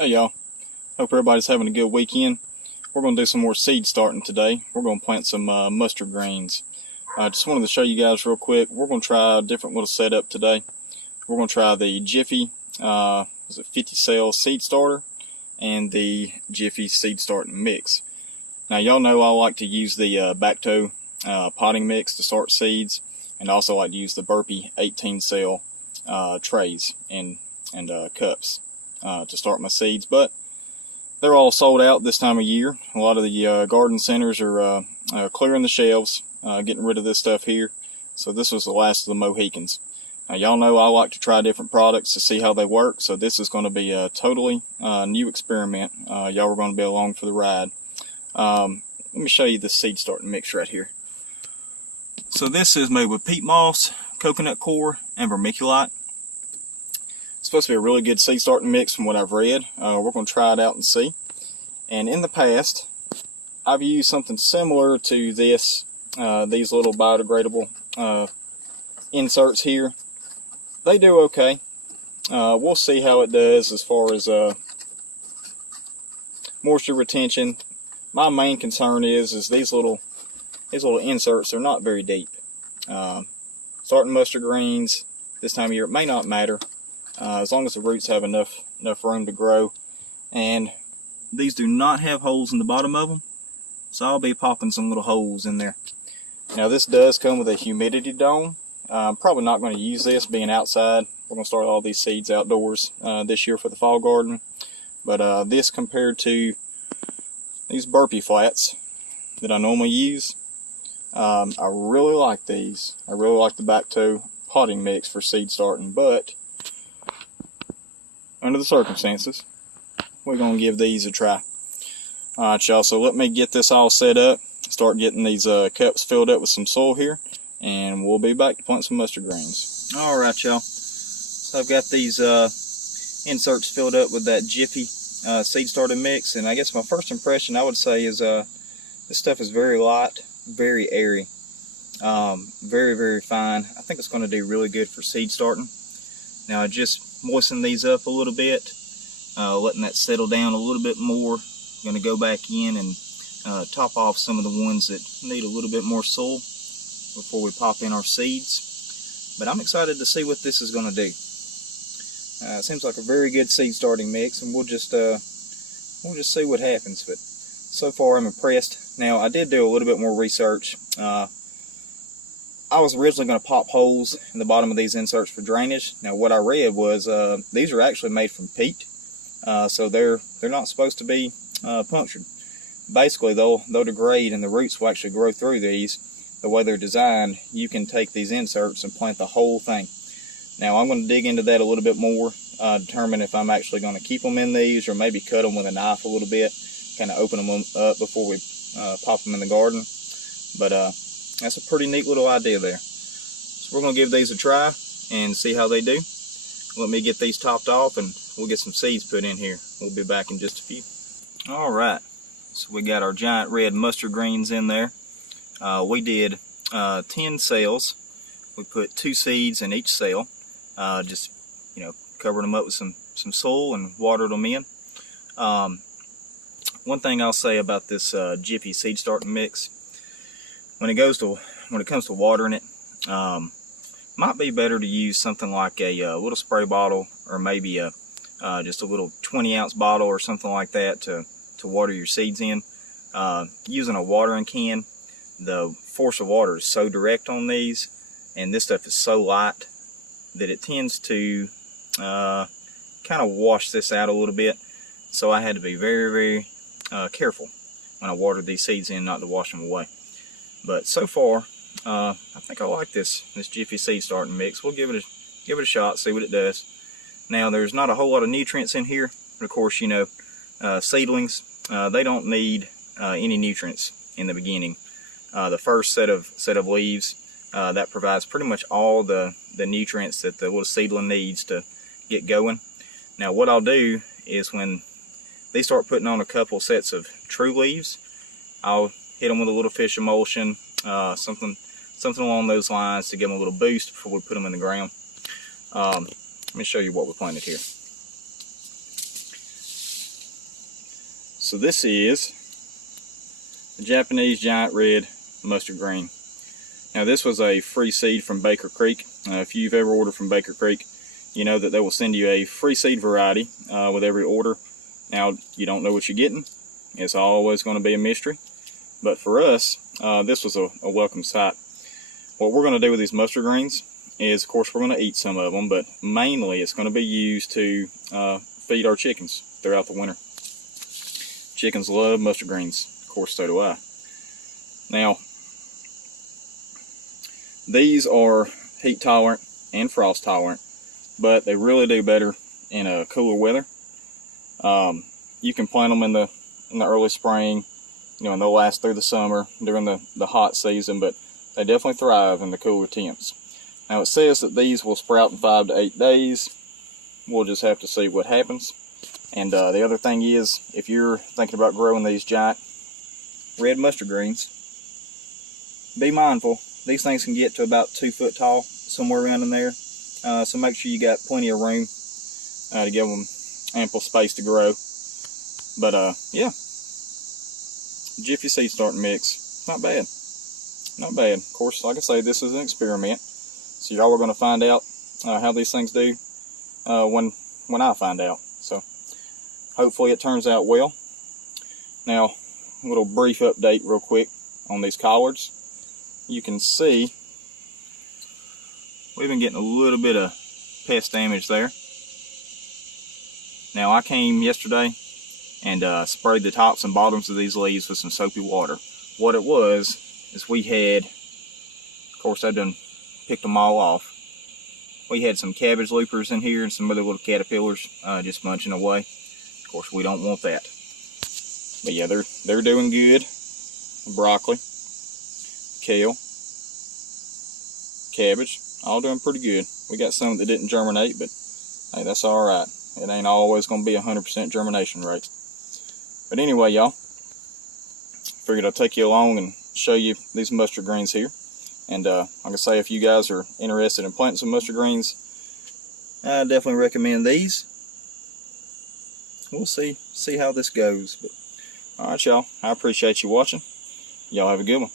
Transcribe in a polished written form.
Hey y'all, hope everybody's having a good weekend. We're going to do some more seed starting today. We're going to plant some mustard greens. Just wanted to show you guys real quick. We're going to try a different little setup today. We're going to try the Jiffy 50 cell seed starter and the Jiffy seed starting mix. Now y'all know I like to use the back toe potting mix to start seeds, and also like to use the Burpee 18 cell trays and cups to start my seeds, but they're all sold out this time of year. A lot of the garden centers are clearing the shelves, getting rid of this stuff here. So this was the last of the Mohicans. Now y'all know I like to try different products to see how they work, so this is going to be a totally new experiment. Y'all are going to be along for the ride. Let me show you the seed starting mix right here. So this is made with peat moss, coconut coir, and vermiculite. It's supposed to be a really good seed starting mix from what I've read. We're going to try it out and see. And in the past, I've used something similar to this, these little biodegradable inserts here. They do okay. We'll see how it does as far as moisture retention. My main concern is these little inserts are not very deep. Starting mustard greens this time of year, it may not matter. As long as the roots have enough room to grow. And these do not have holes in the bottom of them, so I'll be popping some little holes in there. Now this does come with a humidity dome. I'm probably not going to use this being outside. We're going to start all these seeds outdoors this year for the fall garden. But this compared to these Burpee flats that I normally use, I really like these. I really like the back toe potting mix for seed starting, but under the circumstances, we're going to give these a try. Alright y'all, so let me get this all set up, start getting these cups filled up with some soil here, and we'll be back to plant some mustard greens. Alright y'all, so I've got these inserts filled up with that Jiffy seed starter mix, and I guess my first impression I would say is this stuff is very light, very airy, very fine. I think it's going to do really good for seed starting. Now I just moisten these up a little bit, letting that settle down a little bit more. I'm going to go back in and top off some of the ones that need a little bit more soil before we pop in our seeds. But I'm excited to see what this is going to do. It seems like a very good seed starting mix, and we'll just see what happens. But so far I'm impressed. Now I did do a little bit more research. I was originally going to pop holes in the bottom of these inserts for drainage. Now what I read was these are actually made from peat, so they're not supposed to be punctured. Basically they'll degrade and the roots will actually grow through these. The way they're designed, you can take these inserts and plant the whole thing. Now I'm going to dig into that a little bit more, determine if I'm actually going to keep them in these or maybe cut them with a knife a little bit, kind of open them up before we pop them in the garden. But that's a pretty neat little idea there. So we're going to give these a try and see how they do. Let me get these topped off and we'll get some seeds put in here. We'll be back in just a few. Alright, so we got our giant red mustard greens in there. We did 10 cells. We put 2 seeds in each cell. Just, covered them up with some soil and watered them in. One thing I'll say about this Jiffy seed starting mix, when it comes to watering it, might be better to use something like a little spray bottle, or maybe just a little 20-ounce bottle or something like that to water your seeds in. Using a watering can, the force of water is so direct on these, and this stuff is so light that it tends to kind of wash this out a little bit. So I had to be very careful when I watered these seeds in, not to wash them away. But so far, I think I like this Jiffy seed starting mix. We'll give it a shot, see what it does. Now there's not a whole lot of nutrients in here, but of course seedlings, they don't need any nutrients in the beginning. The first set of leaves, that provides pretty much all the nutrients that the little seedling needs to get going. Now what I'll do is when they start putting on a couple sets of true leaves, I'll hit them with a little fish emulsion, something along those lines to give them a little boost before we put them in the ground. Let me show you what we planted here. So this is the Japanese giant red mustard green. Now this was a free seed from Baker Creek. If you've ever ordered from Baker Creek, you know that they will send you a free seed variety with every order. Now you don't know what you're getting. It's always going to be a mystery. But for us, this was a welcome sight. What we're going to do with these mustard greens is, of course, we're going to eat some of them, but mainly it's going to be used to feed our chickens throughout the winter. Chickens love mustard greens. Of course, so do I. Now, these are heat tolerant and frost tolerant, but they really do better in cooler weather. You can plant them in the early spring, and they'll last through the summer during the hot season, but they definitely thrive in the cooler temps. Now it says that these will sprout in 5 to 8 days. We'll just have to see what happens. And the other thing is, if you're thinking about growing these giant red mustard greens, be mindful. These things can get to about 2 foot tall, somewhere around in there. So make sure you got plenty of room to give them ample space to grow. But yeah, Jiffy seed starting mix, not bad. Not bad. Of course, like I say, this is an experiment. So y'all are going to find out how these things do when I find out. So hopefully it turns out well. Now, a little brief update real quick on these collards. You can see we've been getting a little bit of pest damage there. Now I came yesterday and sprayed the tops and bottoms of these leaves with some soapy water. What it was is we had, of course I done picked them all off. We had some cabbage loopers in here and some other little caterpillars just munching away. Of course we don't want that. But yeah, they're doing good. Broccoli, kale, cabbage, all doing pretty good. We got some that didn't germinate, but hey, that's alright. It ain't always going to be 100% germination rate. But anyway, y'all, figured I'd take you along and show you these mustard greens here. And like I say, if you guys are interested in planting some mustard greens, I definitely recommend these. We'll see how this goes. But alright, y'all, I appreciate you watching. Y'all have a good one.